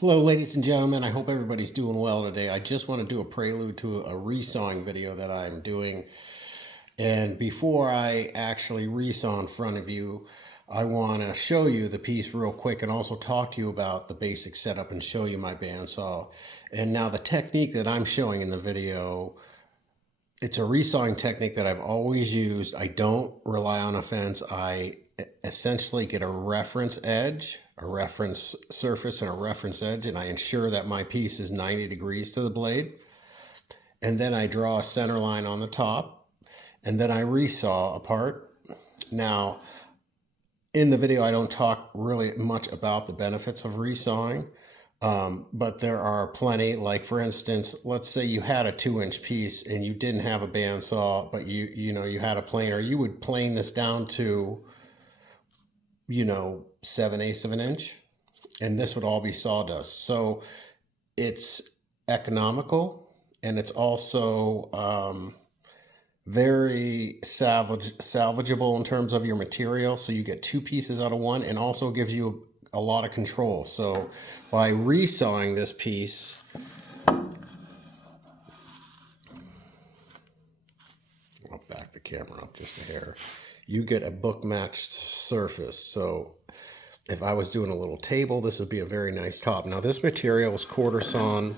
Hello ladies and gentlemen, I hope everybody's doing well today. I just want to do a prelude to a resawing video that I'm doing. And before I actually resaw in front of you, I want to show you the piece real quick and also talk to you about the basic setup and show you my bandsaw. And now the technique that I'm showing in the video, it's a resawing technique that I've always used. I don't rely on a fence. I essentially get a reference edge, a reference surface, and a reference edge, and I ensure that my piece is 90 degrees to the blade. And then I draw a center line on the top, and then I resaw a part. Now, in the video, I don't talk really much about the benefits of resawing. But there are plenty, like for instance, let's say you had a 2-inch piece and you didn't have a bandsaw, but you had a planer. You would plane this down to 7/8 of an inch, and this would all be sawdust. So it's economical, and it's also very salvageable in terms of your material. So you get 2 pieces out of one, and also gives you a lot of control. So by resawing this piece, I'll back the camera up just a hair, you get a book matched surface. So if I was doing a little table, this would be a very nice top. Now this material is quartersawn,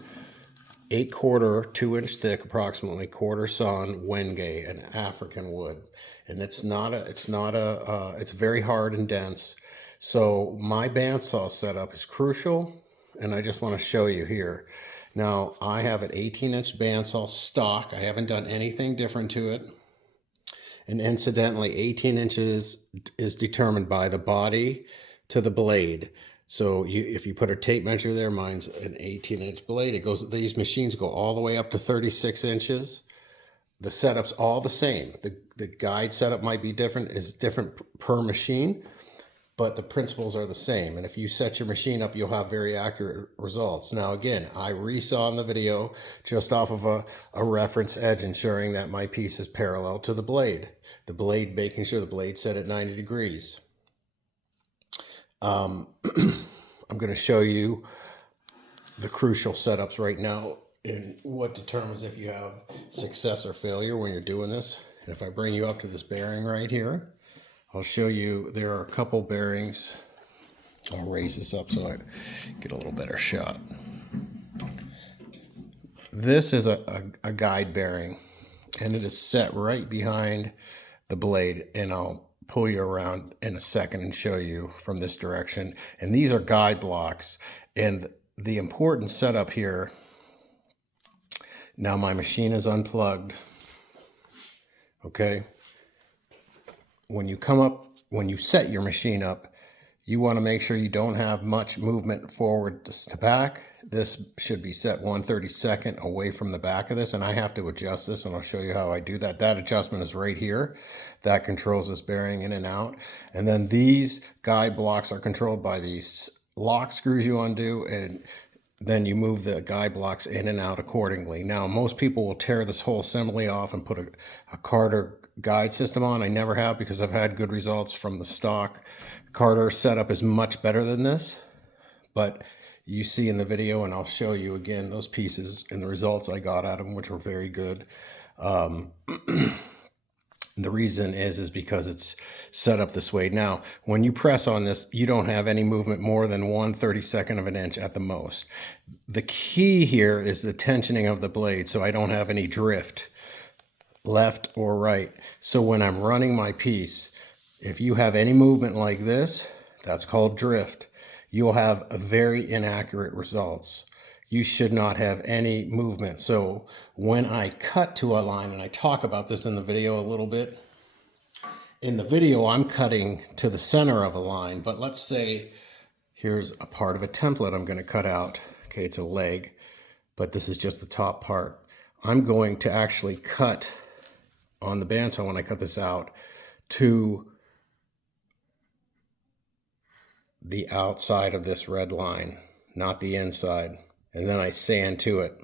8/4, 2-inch thick, approximately quartersawn wenge, an African wood, and it's very hard and dense. So my bandsaw setup is crucial, and I just want to show you here. Now I have an 18-inch bandsaw stock. I haven't done anything different to it. And incidentally, 18 inches is determined by the body to the blade. So if you put a tape measure there, mine's an 18-inch blade. These machines go all the way up to 36 inches. The setup's all the same. The guide setup might be different, is different per machine, but the principles are the same. And if you set your machine up, you'll have very accurate results. Now, again, I resaw in the video just off of a reference edge, ensuring that my piece is parallel to the blade. The blade, making sure the blade set at 90 degrees. I'm going to show you the crucial setups right now and what determines if you have success or failure when you're doing this. And if I bring you up to this bearing right here, I'll show you there are a couple bearings. I'll raise this up so I get a little better shot. This is a guide bearing, and it is set right behind the blade, and I'll pull you around in a second and show you from this direction. And these are guide blocks, and the important setup here, now my machine is unplugged, okay? When you set your machine up, you want to make sure you don't have much movement forward to back. This should be set 1/32 away from the back of this, and I have to adjust this, and I'll show you how I do that. That adjustment is right here. That controls this bearing in and out. And then these guide blocks are controlled by these lock screws you undo, and then you move the guide blocks in and out accordingly. Now, most people will tear this whole assembly off and put a Carter guide system on. I never have, because I've had good results from the stock. Carter setup is much better than this, but you see in the video, and I'll show you again those pieces and the results I got out of them, which were very good. The reason is because it's set up this way. Now, when you press on this, you don't have any movement more than 1/32 of an inch at the most. The key here is the tensioning of the blade, so I don't have any drift left or right. So when I'm running my piece, if you have any movement like this, that's called drift. You'll have very inaccurate results. You should not have any movement. So when I cut to a line, and I talk about this in the video a little bit, in the video I'm cutting to the center of a line, but let's say here's a part of a template I'm going to cut out. Okay, it's a leg, but this is just the top part. I'm going to actually cut on the bandsaw, when I cut this out, to the outside of this red line, not the inside, and then I sand to it.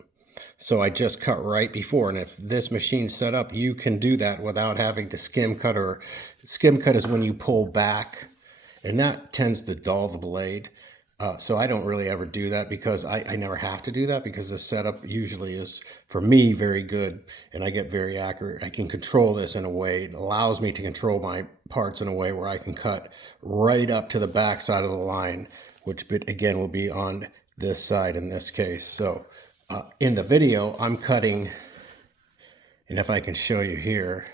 So I just cut right before, and if this machine's set up, you can do that without having to skim cut. Or skim cut is when you pull back, and that tends to dull the blade. So I don't really ever do that because I never have to do that because the setup usually is, for me, very good and I get very accurate. I can control this in a way. It allows me to control my parts in a way where I can cut right up to the back side of the line, which again will be on this side in this case. So in the video, I'm cutting, and if I can show you here,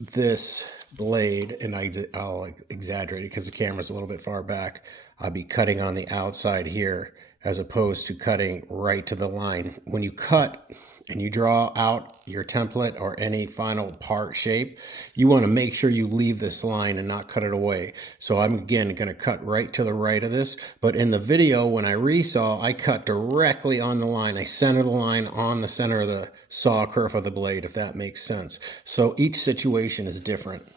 this blade, and I'll exaggerate it because the camera's a little bit far back, I'll be cutting on the outside here as opposed to cutting right to the line. When you cut and you draw out your template or any final part shape, you want to make sure you leave this line and not cut it away. So I'm again going to cut right to the right of this, but in the video when I resaw, I cut directly on the line. I center the line on the center of the saw kerf of the blade, if that makes sense. So each situation is different.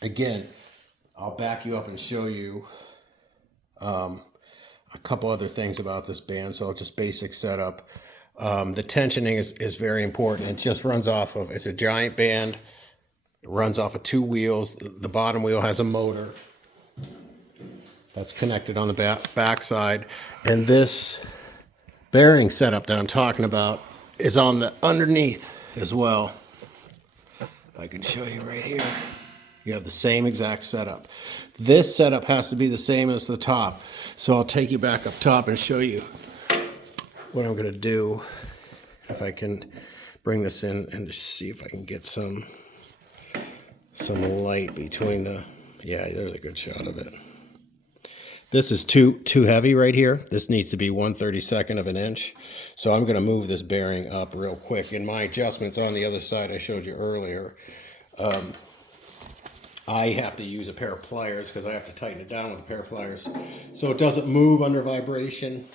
Again, I'll back you up and show you a couple other things about this bandsaw, just basic setup. The tensioning is very important. It just runs off of, it's a giant band. It runs off of 2 wheels. The bottom wheel has a motor that's connected on the back side. And this bearing setup that I'm talking about is on the underneath as well. If I can show you right here. You have the same exact setup. This setup has to be the same as the top. So I'll take you back up top and show you what I'm going to do. If I can bring this in and just see if I can get some light between the, yeah, there's a good shot of it. This is too heavy right here. This needs to be 1/32 of an inch. So I'm going to move this bearing up real quick. In my adjustments on the other side I showed you earlier, I have to use a pair of pliers because I have to tighten it down with a pair of pliers so it doesn't move under vibration.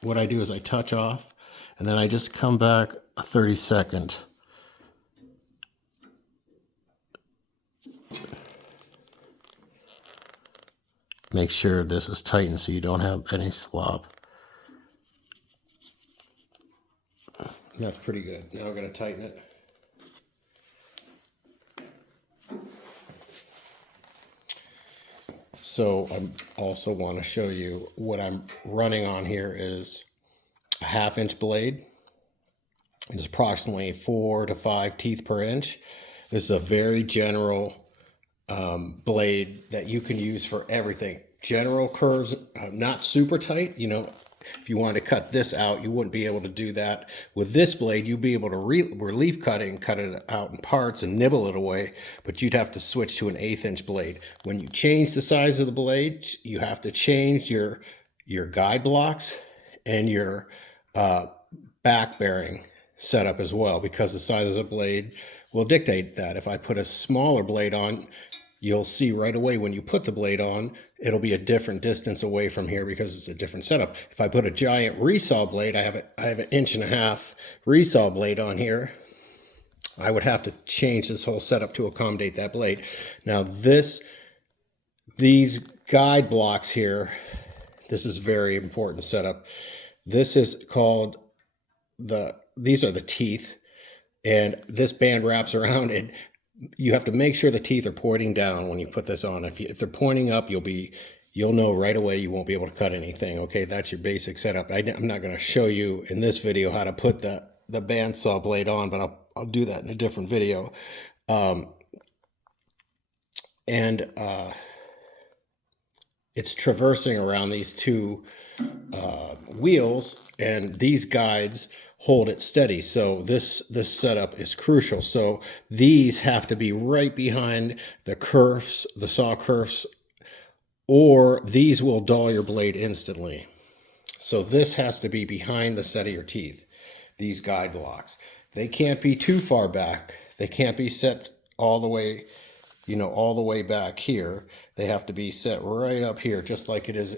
What I do is I touch off and then I just come back a 32nd. Make sure this is tightened so you don't have any slop. That's pretty good. Now we're going to tighten it. So I also want to show you what I'm running on here is a 1/2 inch blade. It's approximately 4 to 5 teeth per inch. This is a very general blade that you can use for everything. General curves, not super tight. You know, if you wanted to cut this out, you wouldn't be able to do that. With this blade, you'd be able to relief cut it out in parts and nibble it away, but you'd have to switch to an 1/8 inch blade. When you change the size of the blade, you have to change your guide blocks and your back bearing setup as well, because the size of the blade will dictate that. If I put a smaller blade on, you'll see right away when you put the blade on, it'll be a different distance away from here because it's a different setup. If I put a giant resaw blade, I have an 1.5 inch resaw blade on here, I would have to change this whole setup to accommodate that blade. Now these guide blocks here, this is very important setup. This is called these are the teeth, and this band wraps around it. You have to make sure the teeth are pointing down when you put this on. If they're pointing up, you'll know right away you won't be able to cut anything. Okay, that's your basic setup. I'm not going to show you in this video how to put the bandsaw blade on, but I'll do that in a different video. It's traversing around these 2 wheels, and these guides hold it steady. So this setup is crucial. So these have to be right behind the kerfs, the saw kerfs, or these will dull your blade instantly. So this has to be behind the set of your teeth, these guide blocks. They can't be too far back. They can't be set all the way, all the way back here. They have to be set right up here, just like it is,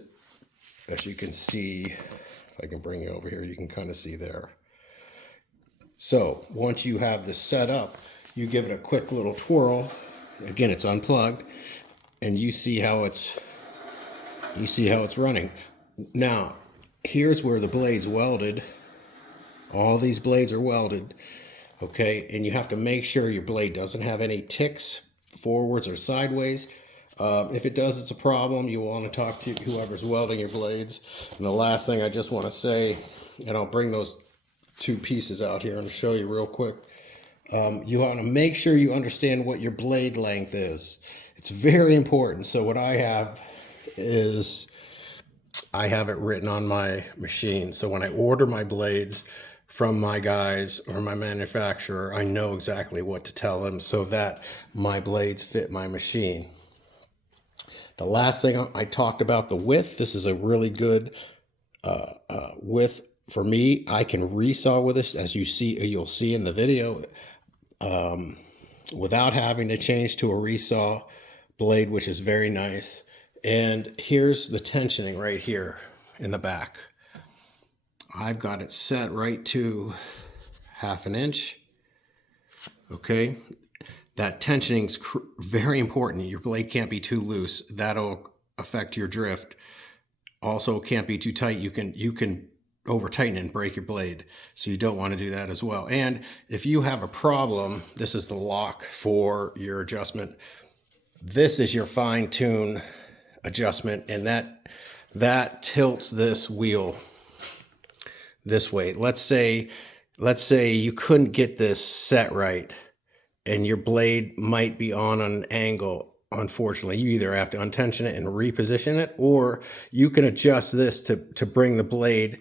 as you can see. If I can bring you over here, you can kind of see there. So once you have this set up, you give it a quick little twirl. Again, it's unplugged, and you see how it's running. Now, here's where the blade's welded. All these blades are welded. Okay, and you have to make sure your blade doesn't have any ticks forwards or sideways. If it does, it's a problem. You want to talk to whoever's welding your blades. And the last thing I just want to say, and I'll bring those two pieces out here and show you real quick. You want to make sure you understand what your blade length is. It's very important. So what I have is, I have it written on my machine. So when I order my blades from my guys or my manufacturer, I know exactly what to tell them so that my blades fit my machine. The last thing I talked about, the width. This is a really good width for me. I can resaw with this, as you'll see in the video, without having to change to a resaw blade, which is very nice. And here's the tensioning right here in the back. I've got it set right to 1/2 inch. Okay, that tensioning is very important. Your blade can't be too loose. That'll affect your drift. Also, it can't be too tight. You can over tighten and break your blade, so you don't want to do that as well. And if you have a problem, this is the lock for your adjustment. This is your fine tune adjustment, and that tilts this wheel this way. Let's say you couldn't get this set right and your blade might be on an angle. Unfortunately, you either have to untension it and reposition it, or you can adjust this to bring the blade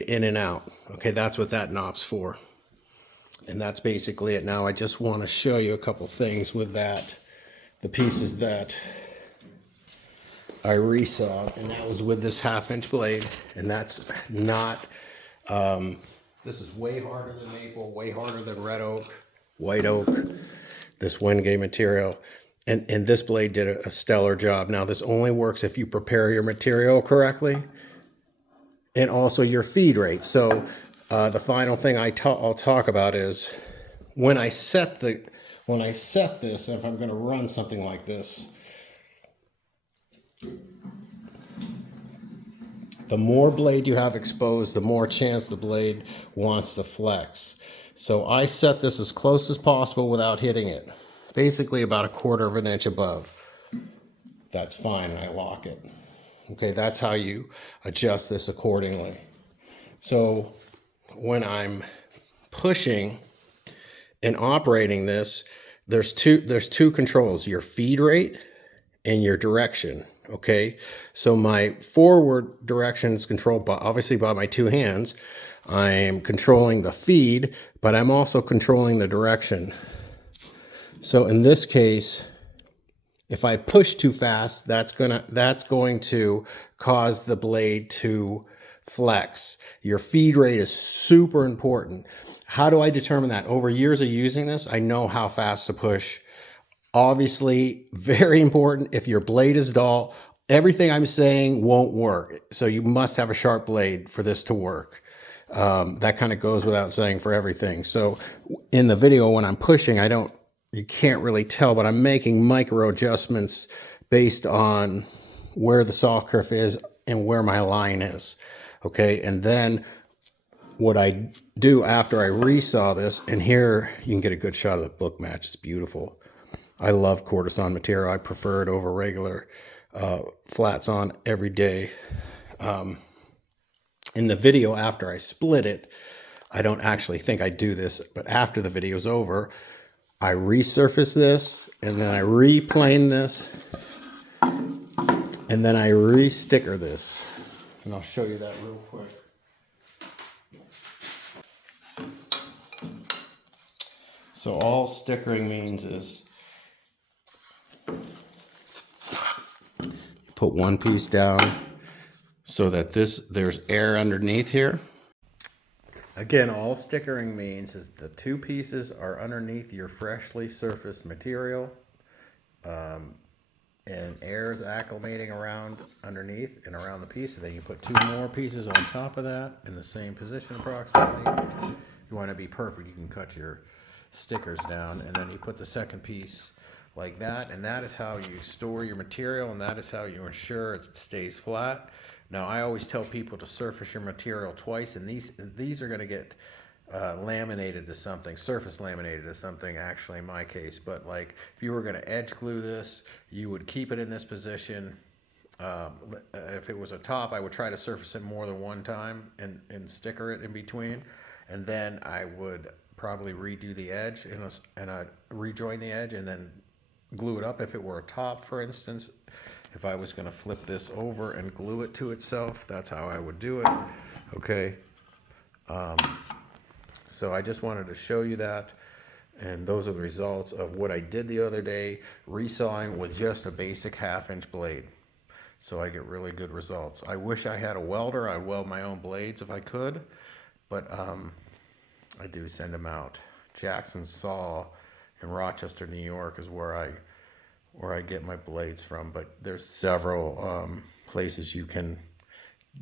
in and out. Okay, that's what that knob's for. And that's basically it. Now I just want to show you a couple things with that. The pieces that I resaw, and that was with this 1/2 inch blade, and that's not, this is way harder than maple, way harder than red oak, white oak, this wenge material. And this blade did a stellar job. Now this only works if you prepare your material correctly, and also your feed rate. So the final thing I'll talk about is when I set this, if I'm going to run something like this, the more blade you have exposed, the more chance the blade wants to flex. So I set this as close as possible without hitting it, basically about 1/4 inch above. That's fine, and I lock it. Okay, that's how you adjust this accordingly. So when I'm pushing and operating this, there's two controls: your feed rate and your direction. Okay, so my forward direction is controlled obviously by my two hands. I'm controlling the feed, but I'm also controlling the direction. So in this case, if I push too fast, that's going to cause the blade to flex. Your feed rate is super important. How do I determine that? Over years of using this, I know how fast to push. Obviously, very important. If your blade is dull, everything I'm saying won't work. So you must have a sharp blade for this to work. That kind of goes without saying for everything. So in the video, when I'm pushing, you can't really tell, but I'm making micro adjustments based on where the saw kerf is and where my line is. Okay, and then what I do after I resaw this, and here you can get a good shot of the book match. It's beautiful. I love quartersawn material. I prefer it over regular flats on every day. In the video after I split it, I don't actually think I do this, but after the video is over, I resurface this, and then I replane this, and then I re-sticker this. And I'll show you that real quick. So all stickering means is you put one piece down so that there's air underneath here. Again, all stickering means is the two pieces are underneath your freshly surfaced material, and air is acclimating around underneath and around the piece, and then you put two more pieces on top of that in the same position approximately. You want to be perfect, you can cut your stickers down, and then you put the second piece like that, and that is how you store your material, and that is how you ensure it stays flat. Now I always tell people to surface your material twice, and these are going to get laminated to something, surface laminated to something, actually in my case. But like if you were going to edge glue this, you would keep it in this position. If it was a top, I would try to surface it more than one time and sticker it in between. And then I would probably redo the edge and I'd rejoin the edge and then glue it up if it were a top, for instance. If I was going to flip this over and glue it to itself, that's how I would do it. Okay. So I just wanted to show you that. And those are the results of what I did the other day, resawing with just a basic 1/2-inch blade. So I get really good results. I wish I had a welder. I'd weld my own blades if I could, but I do send them out. Jackson Saw in Rochester, New York is where I get my blades from, but there's several places you can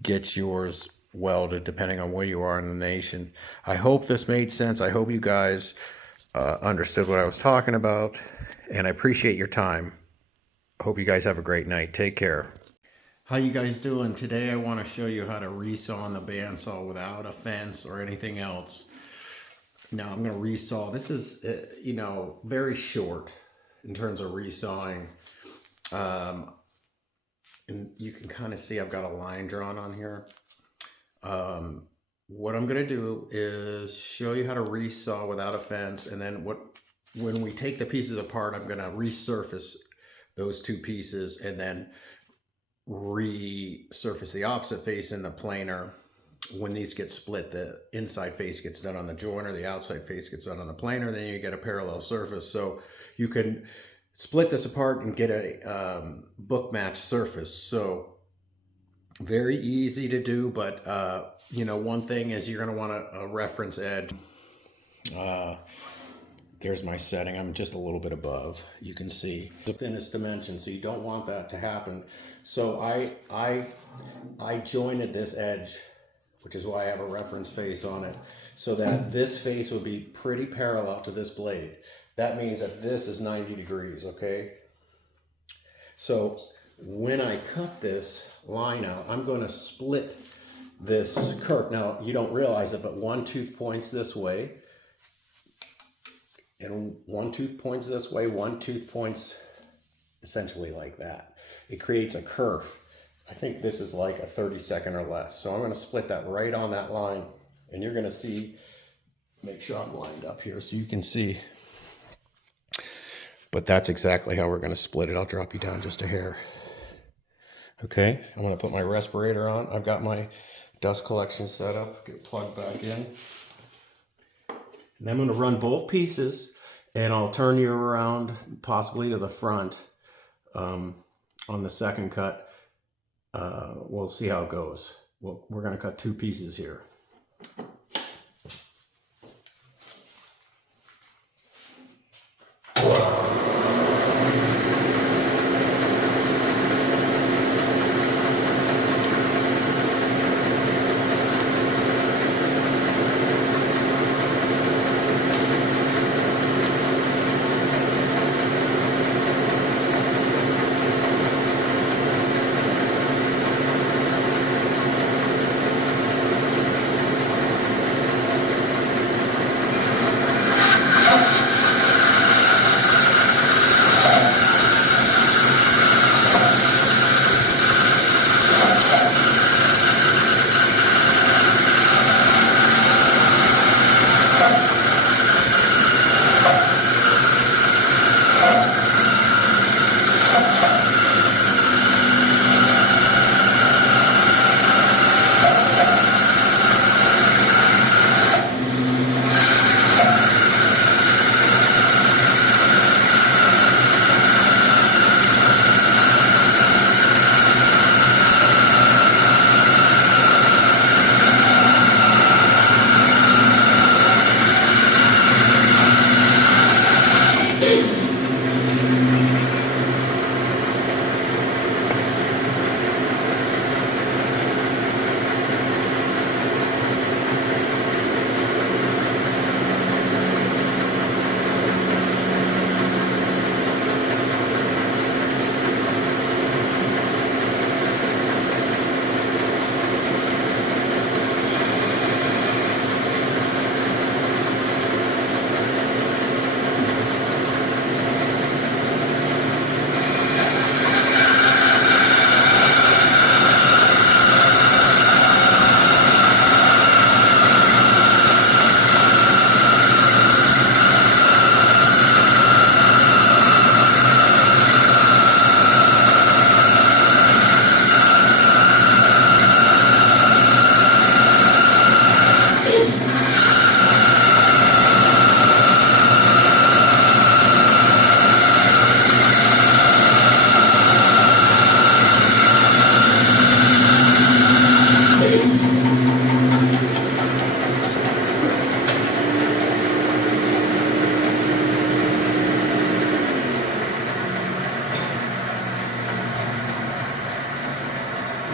get yours welded depending on where you are in the nation. I hope this made sense. I hope you guys understood what I was talking about, and I appreciate your time. I hope you guys have a great night. Take care. How you guys doing? Today I want to show you how to resaw on the bandsaw without a fence or anything else. Now I'm going to resaw. This is, you know, very short in terms of resawing. And you can kind of see I've got a line drawn on here. What I'm going to do is show you how to resaw without a fence, and then when we take the pieces apart, I'm going to resurface those two pieces and then resurface the opposite face in the planer. When these get split, the inside face gets done on the joiner, the outside face gets done on the planer, then you get a parallel surface. So you can split this apart and get a book match surface. So very easy to do, but you know, one thing is you're going to want a reference edge. There's my setting. I'm just a little bit above. You can see the thinnest dimension, so you don't want that to happen. So I jointed this edge, which is why I have a reference face on it, so that this face would be pretty parallel to this blade. That means that this is 90 degrees, okay? So when I cut this line out, I'm going to split this curve. Now, you don't realize it, but one tooth points this way, and one tooth points this way, one tooth points essentially like that. It creates a curve. I think this is like a 32nd or less. So I'm going to split that right on that line, and you're going to see, make sure I'm lined up here so you can see. But that's exactly how we're going to split it. I'll drop you down just a hair. Okay, I'm going to put my respirator on. I've got my dust collection set up, get it plugged back in. And I'm going to run both pieces, and I'll turn you around possibly to the front on the second cut. We'll see how it goes. We're going to cut two pieces here.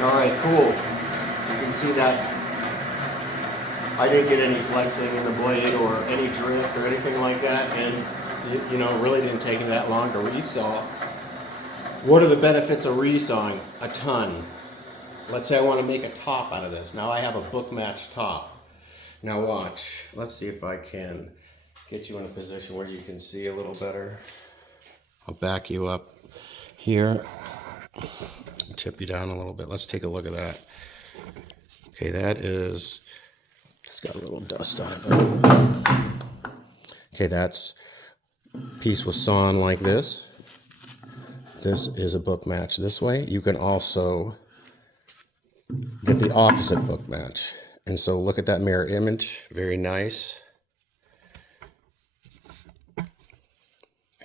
All right, cool. You can see that I didn't get any flexing in the blade or any drift or anything like that, and you know, it really didn't take me that long to resaw. What are the benefits of resawing? A ton. Let's say I want to make a top out of this. Now I have a book match top. Now watch. Let's see if I can get you in a position where you can see a little better. I'll back you up here. Tip you down a little bit. Let's take a look at that. Okay, that is, it's got a little dust on it. But okay, that's piece was sawn like this. This is a book match this way. You can also get the opposite book match. And so look at that mirror image. Very nice.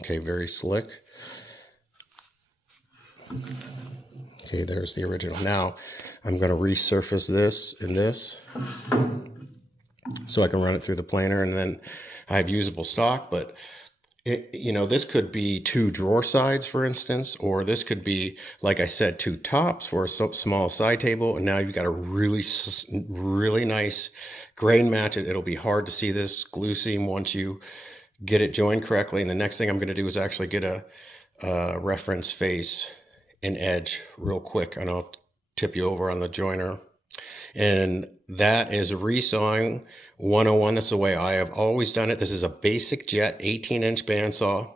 Okay, very slick. Okay, there's the original. Now I'm going to resurface this and this so I can run it through the planer, and then I have usable stock, but you know, this could be 2 drawer sides, for instance, or this could be, like I said, 2 tops for a small side table. And now you've got a really nice grain match. It'll be hard to see this glue seam once you get it joined correctly. And the next thing I'm going to do is actually get a reference face and edge real quick, and I'll tip you over on the joiner. And that is resawing 101. That's the way I have always done it. This is a basic jet 18-inch bandsaw.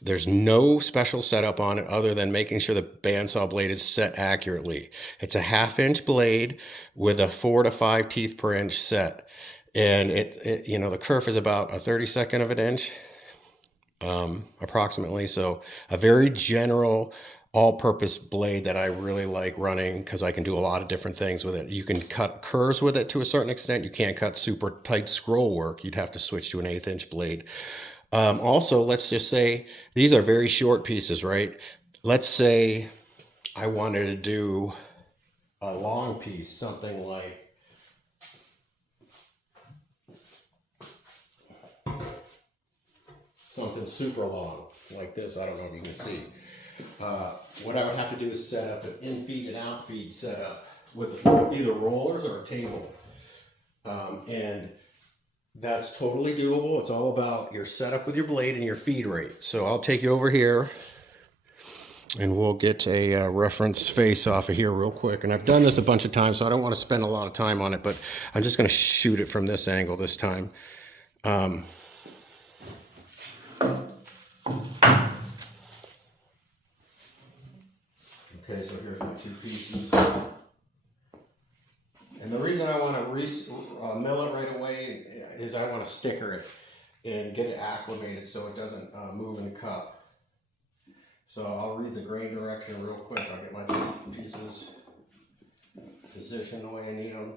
There's no special setup on it other than making sure the bandsaw blade is set accurately. It's a 1/2-inch blade with a 4 to 5 teeth per inch set. And it you know, the kerf is about a 32nd of an inch, approximately. So a very general all-purpose blade that I really like running because I can do a lot of different things with it. You can cut curves with it to a certain extent. You can't cut super tight scroll work. You'd have to switch to an 1/8-inch blade. Also, let's just say these are very short pieces, right? Let's say I wanted to do a long piece, something like something super long, like this. I don't know if you can see. What I would have to do is set up an in-feed and out-feed setup with either rollers or a table. And that's totally doable. It's all about your setup with your blade and your feed rate. So I'll take you over here and we'll get a reference face off of here real quick. And I've done this a bunch of times, so I don't want to spend a lot of time on it, but I'm just going to shoot it from this angle this time. Okay, so here's my 2 pieces. And the reason I want to mill it right away is I want to sticker it and get it acclimated so it doesn't move in the cup. So I'll read the grain direction real quick. I'll get my pieces positioned the way I need them.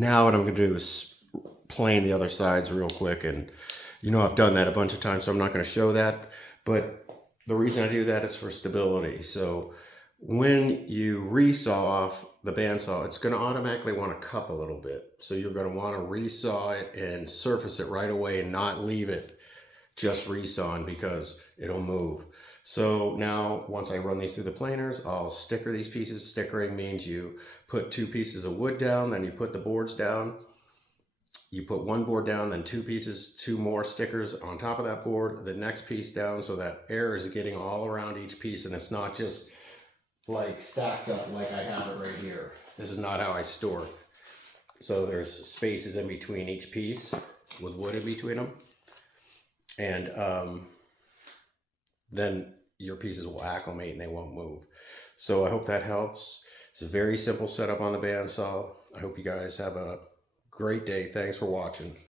Now what I'm going to do is plane the other sides real quick, and you know I've done that a bunch of times, so I'm not going to show that. But the reason I do that is for stability. So when you resaw off the bandsaw, it's going to automatically want to cup a little bit. So you're going to want to resaw it and surface it right away and not leave it just resawing because it'll move. So now once I run these through the planers, I'll sticker these pieces. Stickering means you put 2 pieces of wood down, then you put the boards down. You put 1 board down, then 2 pieces, 2 more stickers on top of that board, the next piece down, so that air is getting all around each piece and it's not just like stacked up like I have it right here. This is not how I store. So there's spaces in between each piece with wood in between them. And then your pieces will acclimate and they won't move. So I hope that helps. It's a very simple setup on the bandsaw. I hope you guys have a great day. Thanks for watching.